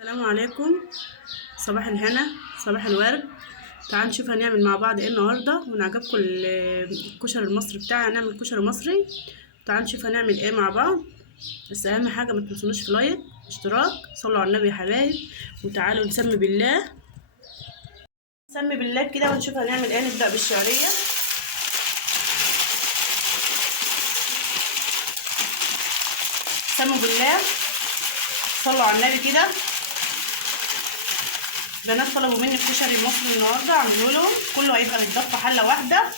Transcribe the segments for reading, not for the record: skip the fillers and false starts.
السلام عليكم. صباح الهنا، صباح الورد. تعالوا نشوف هنعمل مع بعض ايه النهارده. وان عجبكم الكشري المصري بتاعي، هنعمل كشري مصري. تعالوا نشوف هنعمل ايه مع بعض. بس اهم حاجه ما تنسونوش في لايك اشتراك. صلوا على النبي يا حبايب. وتعالوا نسمي بالله. نسمي بالله كده ونشوف هنعمل ايه. نبدا بالشعريه. سموا بالله، صلوا على النبي كده. بنات طلبوا مني الكشري المصري النهارده، اعمله لهم. كله هيبقى متضاف في حله واحده.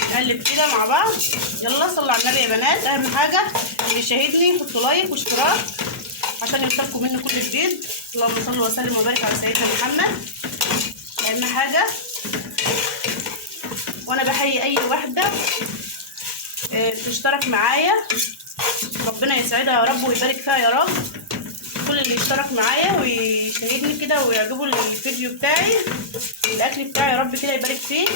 نقلب كده مع بعض. يلا صلوا على النبي يا بنات. اهم حاجه اللي يشاهدني يحطوا لايك واشتراك عشان يوصلكم مني كل جديد. اللهم صل وسلم وبارك على سيدنا محمد. اهم حاجه. وانا بحيي اي واحده تشترك معايا، ربنا يسعدها يا رب ويبارك فيها يا رب. كل اللي يشترك معايا ويشاهدني كده ويعجبه الفيديو بتاعي الاكل بتاعي يا رب كده يبارك فيه.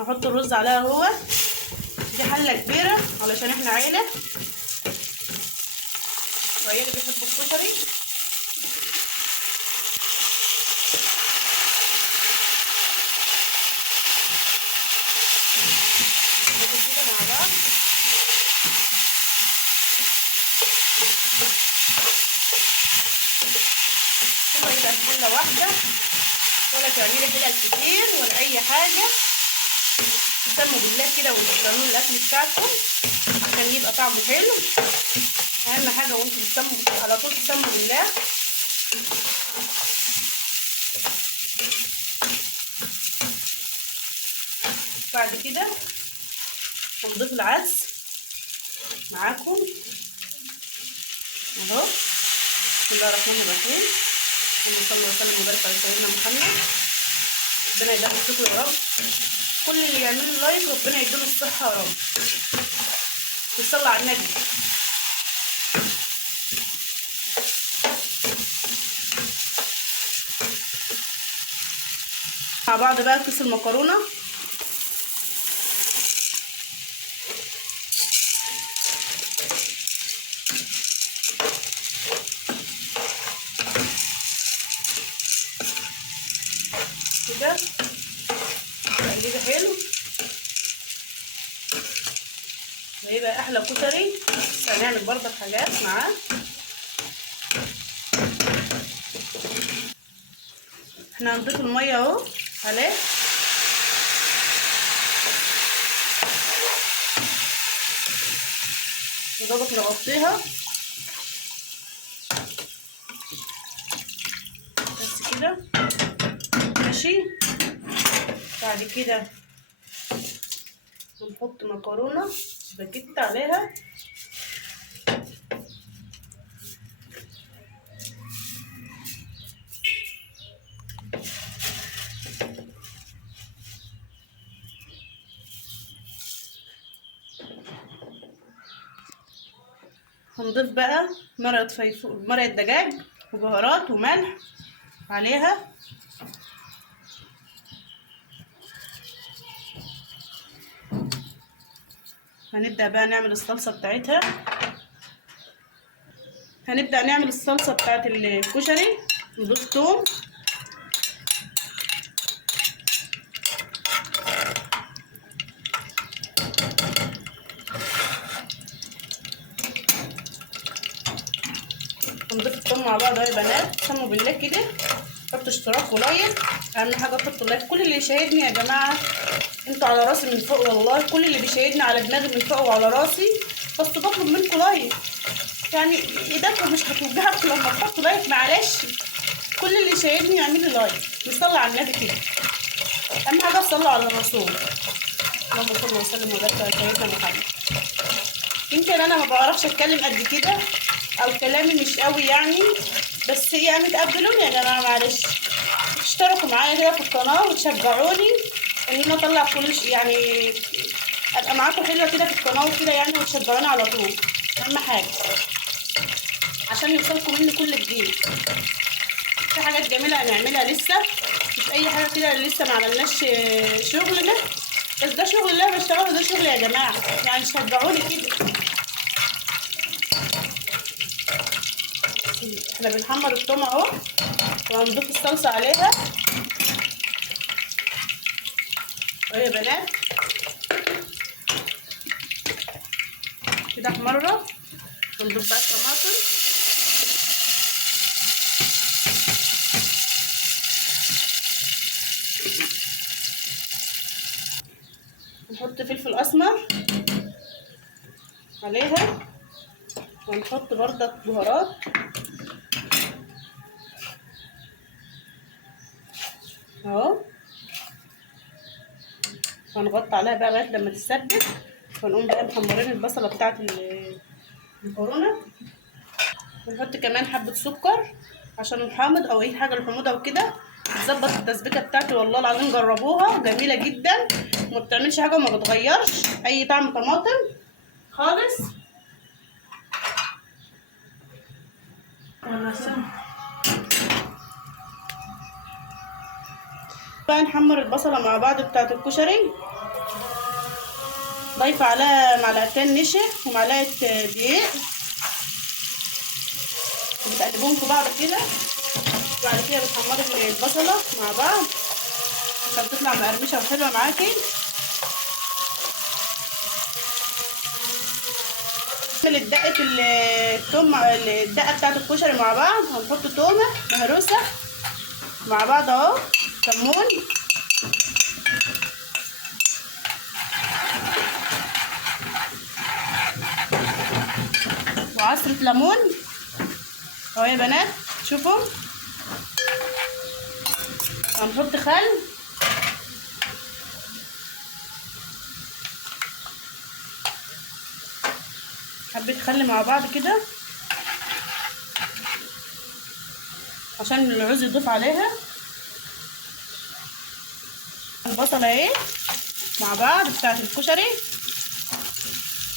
هحط الرز عليها اهو. دي حله كبيره علشان احنا عيله وعيله بيحبوا الكشري. كده مع بعض. هو يبقى في حله واحده، ولا تعملي حلل كتير ولا اي حاجه. سموا بالله كده وتختاروا الاكل بتاعكم عشان يبقى طعمه حلو. اهم حاجه وانتوا بتسموا على طول تسموا بالله. بعد كده هنضيف العدس معاكم اهو. بسم الله الرحمن الرحيم. اللهم صل وسلم وبارك على سيدنا محمد. ربنا يديم الشكر يا رب. كل اللي يعملوا لايك ربنا يديله الصحه يا رب. وصلوا على النبي. مع بعض بقى كيس المكرونه. كده تقليبه حلو وهيبقى احلى كشري. هنعمل برضك حاجات معاه. احنا هنضيف الميه اهو عليه. ودوبك نغطيها بس كده ماشي. بعد كده هنحط مكرونه سباجيتي عليها. هنضيف بقى مرقه دجاج وبهارات وملح عليها. هنبدأ بقى نعمل الصلصة بتاعتها. هنبدأ نعمل الصلصة بتاعت الكشري. نضيف توم ونضيف التوم مع بعض يا بنات. سموا بالله كده. حطوا اشتراك ولايك. اهم حاجه تحطوا لايك. كل اللي يشاهدني يا جماعه انتوا على راسي من فوق والله. كل اللي بيشاهدني على دماغي من فوق وعلى راسي. بس بطلب منكم لايك، يعني ايدكم مش هتوجعكم لما تحطوا لايك. معلش كل اللي يشاهدني يعمل لي لايك. نصلي على النبي كده. اهم حاجه تصلوا على الرسول. اللهم صل وسلم وبارك على سيدنا محمد. يمكن انا ما بعرفش اتكلم قد كده او كلامي مش قوي يعني، بس يعني تقبلوني يا جماعه. معلش اشتركوا معايا كده في القناه وتشجعوني ان انا اطلع كل يعني ابقى معاكم حلوه كده في القناه وكده يعني، وتشجعوني على طول. اهم حاجه عشان يوصلكم مني كل جديد. في حاجات جميله هنعملها لسه مش اي حاجه كده لسه ما عملناش شغلنا، بس ده شغل اللي انا بشتغله، ده شغل يا جماعه، يعني شجعوني كده. احنا بنحمر التومه اهو، وهنضيف الصلصه عليها اهي يا بنات كده مره، ونضيف بقى الطماطم نحط فلفل اسمر عليها، ونحط بردك بهارات اهو، هنغطي عليها بقى لغايه لما تتسبك، ونقوم بقى محمرين البصله بتاعت المكرونه، ونحط كمان حبه سكر عشان الحامض او اي حاجه الحموضه وكده تظبط التسبيكه بتاعتي. والله العظيم جربوها جميله جدا، وما بتعملش حاجه وما بتغيرش اي طعم طماطم خالص. بقى نحمر البصله مع بعض بتاعت الكشري، ضايفه عليها معلقتين نشا ومعلقه دقيق، بتقلبوهم في بعض كده، وبعد كده بتحمري البصله مع بعض عشان تطلع مقرمشه وحلوه معاكي. نعمل الدقه بتاعت الكشري مع بعض. هنحط تومه مهروسه مع بعض اهو، كمون وعصره ليمون اهو يا بنات شوفوا. هنحط خل حبه خل مع بعض كده عشان العوز يضيف عليها. البصله اهي مع بعض بتاعت الكشري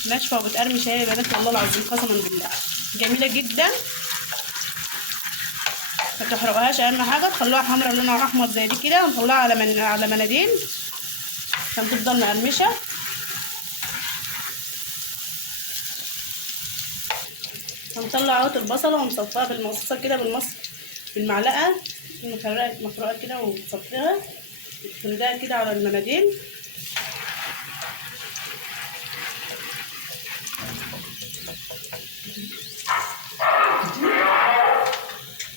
ناشفه وبتقرمش اهي يا بنات، والله العظيم قسما بالله جميله جدا. ما تحرقوهاش، اهم حاجه تخلوها حمرا لونها احمر زي دي كده، ونطلعها على مناديل عشان تفضل مقرمشه. هنطلع اهوت البصله ونصفيها بالمصاصه كده بالمعلقه مفروقه كده، وتصفيها وتفردها كده على المناديل.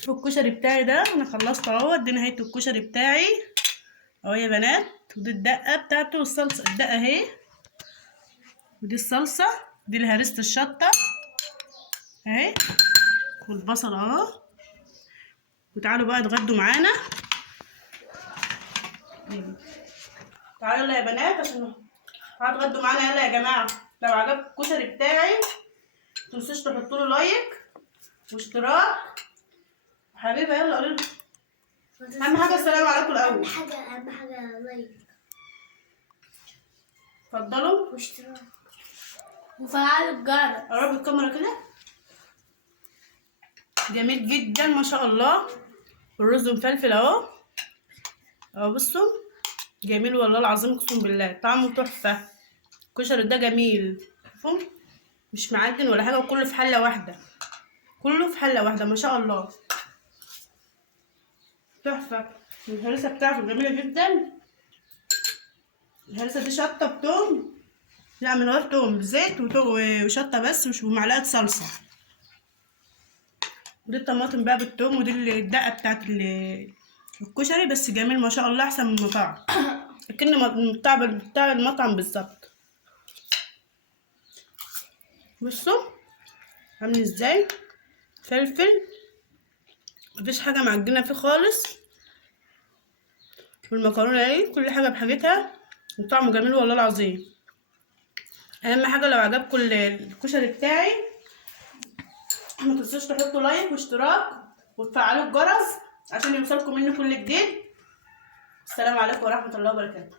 الكشري بتاعي ده انا خلصت اهو، دي نهايه الكشري بتاعي اهو يا بنات. ودي الدقه بتاعته والصلصه، الدقه اهي، ودي الصلصه، دي هريسه الشطه اهي، والبصل اهو. وتعالوا بقى اتغدوا معانا، تعالوا يلا يا بنات عشان تعالوا اتغدوا معانا يلا يا جماعه. لو عجبكم الكشري بتاعي متنسوش تحطوا له لايك واشتراك. حبيبه يلا قولوا اهم حاجه السلام عليكم الاول. اهم حاجه لايك، اتفضلوا واشتراك وفعلوا الجرس. قربوا الكاميرا كده. جميل جدا ما شاء الله، والرز مفلفل اهو اهو، بصوا جميل والله العظيم اقسم بالله طعمه تحفه. الكشري ده جميل شوفوا، مش معجن ولا حاجه، وكله في حله واحده، كله في حله واحده ما شاء الله تحفه. الهريسه بتاعته جميله جدا. الهريسه دي شطه بتوم، لا من غير توم، بزيت وشطه بس ومعلقه صلصه. ودي الطماطم بقى بالثوم، ودي الدقه بتاعت الكشري، بس جميل ما شاء الله احسن من المطاعم، لكن بتاع المطعم بالظبط. بصوا عامل ازاي، فلفل مفيش حاجه معجنه فيه خالص، والمكرونه اهي كل حاجه بحاجتها، وطعمه جميل والله العظيم. اهم حاجه لو عجبكم الكشري بتاعي ما تنسوش تحطوا لايك واشتراك وتفعلوا الجرس عشان يوصلكم مني كل جديد. السلام عليكم ورحمه الله وبركاته.